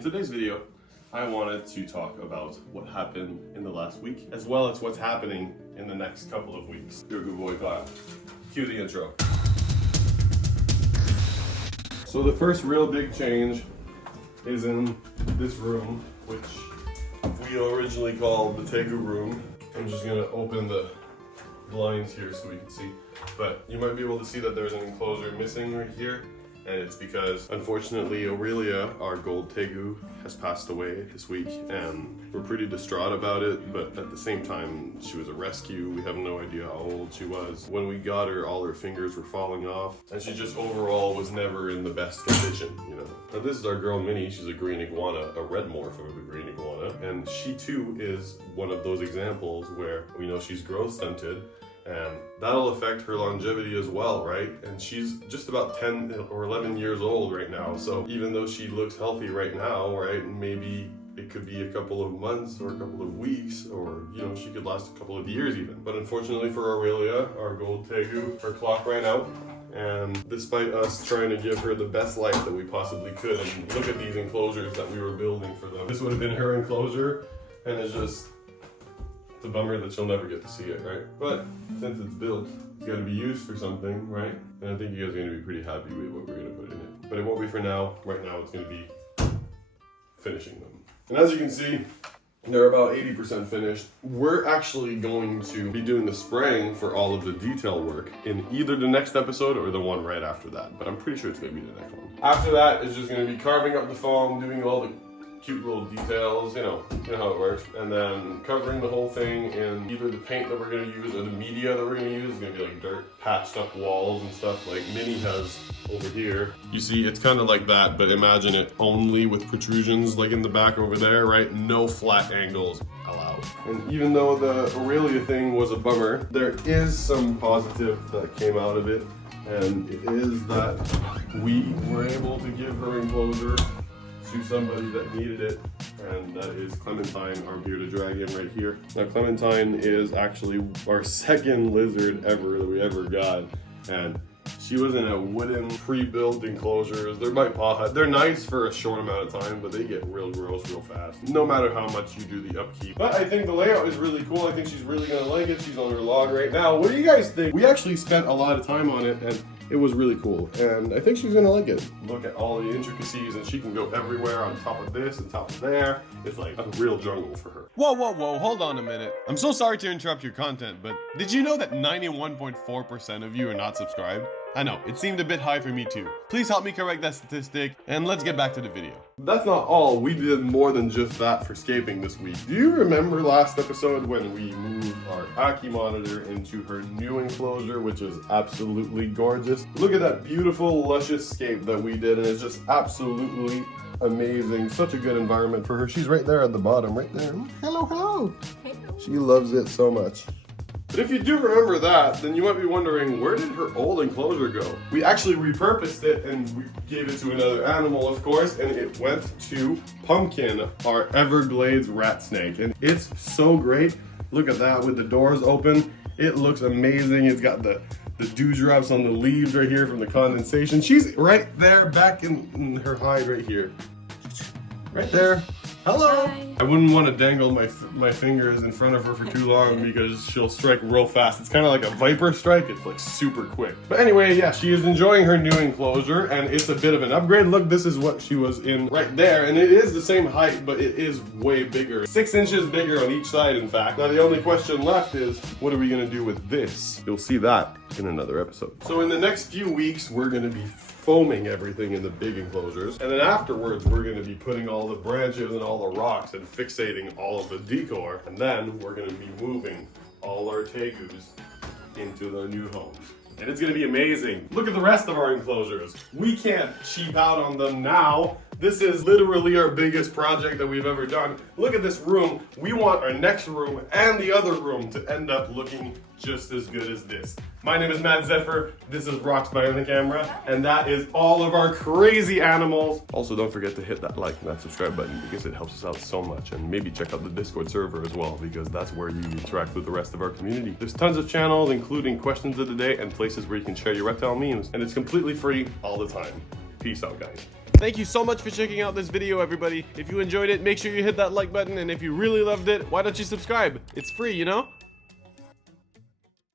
In today's video, I wanted to talk about what happened in the last week, as well as what's happening in the next couple of weeks. You're a good boy, Kyle. Cue the intro. So the first real big change is in this room, which we originally called the Tegu room. I'm just gonna open the blinds here so we can see. But you might be able to see that there's an enclosure missing right here. And it's because, unfortunately, Aurelia, our gold Tegu, has passed away this week, and we're pretty distraught about it, but at the same time, she was a rescue. We have no idea how old she was. When we got her, all her fingers were falling off, and she just overall was never in the best condition, you know. Now, this is our girl Minnie. She's a green iguana, a red morph of a green iguana, and she too is one of those examples where we know she's growth stunted, and that'll affect her longevity as well, right? And she's just about 10 or 11 years old right now. So even though she looks healthy right now, right, maybe it could be a couple of months or a couple of weeks, or, you know, she could last a couple of years even. But unfortunately for Aurelia, our gold Tegu, her clock ran out. And despite us trying to give her the best life that we possibly could, and look at these enclosures that we were building for them. This would have been her enclosure, and it's just, it's a bummer that she'll never get to see it, right? But since it's built, it's got to be used for something, right? And I think you guys are going to be pretty happy with what we're going to put in it. But it won't be for now. Right now, it's going to be finishing them. And as you can see, they're about 80% finished. We're actually going to be doing the spraying for all of the detail work in either the next episode or the one right after that. But I'm pretty sure it's going to be the next one. After that, it's just going to be carving up the foam, doing all the cute little details, you know how it works, and then covering the whole thing in either the paint that we're going to use or the media that we're going to use. It's going to be like dirt, patched up walls and stuff like Minnie has over here. You see, it's kind of like that, but imagine it only with protrusions like in the back over there, right? No flat angles allowed. And even though the Aurelia thing was a bummer, there is some positive that came out of it, and it is that we were able to give her enclosure to somebody that needed it, and that is Clementine, our bearded dragon right here. Now Clementine is actually our second lizard ever that we ever got, and she was in a wooden pre-built enclosures. They're by paw hut. They're nice for a short amount of time, but they get real gross real fast, no matter how much you do the upkeep. But I think the layout is really cool. I think she's really gonna like it. She's on her log right now. What do you guys think? We actually spent a lot of time on it, and it was really cool, and I think she's gonna like it. Look at all the intricacies, and she can go everywhere on top of this and top of there. It's like a real jungle for her. Whoa, hold on a minute. I'm so sorry to interrupt your content, but did you know that 91.4% of you are not subscribed? I know, it seemed a bit high for me too. Please help me correct that statistic, and let's get back to the video. That's not all. We did more than just that for scaping this week. Do you remember last episode when we moved our Aki monitor into her new enclosure, which is absolutely gorgeous? Look at that beautiful, luscious scape that we did, and it's just absolutely amazing. Such a good environment for her. She's right there at the bottom, right there. Hello, hello. She loves it so much. But if you do remember that, then you might be wondering, where did her old enclosure go? We actually repurposed it, and we gave it to another animal, of course, and it went to Pumpkin, our Everglades rat snake. And it's so great. Look at that with the doors open. It looks amazing. It's got the dewdrops on the leaves right here from the condensation. She's right there back in her hide right here. Right there. Hello! Hi. I wouldn't want to dangle my fingers in front of her for too long because she'll strike real fast. It's kind of like a viper strike. It's like super quick. But anyway, yeah, she is enjoying her new enclosure, and it's a bit of an upgrade. Look, this is what she was in right there, and it is the same height, but it is way bigger. 6 inches bigger on each side, in fact. Now the only question left is, what are we gonna do with this? You'll see that in another episode. So in the next few weeks, we're gonna be foaming everything in the big enclosures, and then afterwards we're going to be putting all the branches and all the rocks and fixating all of the decor, and then we're going to be moving all our Tegus into the new homes. And it's going to be amazing. Look at the rest of our enclosures. We can't cheap out on them now. This is literally our biggest project that we've ever done. Look at this room. We want our next room and the other room to end up looking just as good as this. My name is Zephyr. This is Rocks behind the camera, and that is all of our crazy animals. Also, don't forget to hit that like and that subscribe button because it helps us out so much, and maybe check out the Discord server as well because that's where you interact with the rest of our community. There's tons of channels, including questions of the day and places where you can share your reptile memes, and it's completely free all the time. Peace out, guys. Thank you so much for checking out this video, everybody. If you enjoyed it, make sure you hit that like button, and if you really loved it, why don't you subscribe? It's free, you know?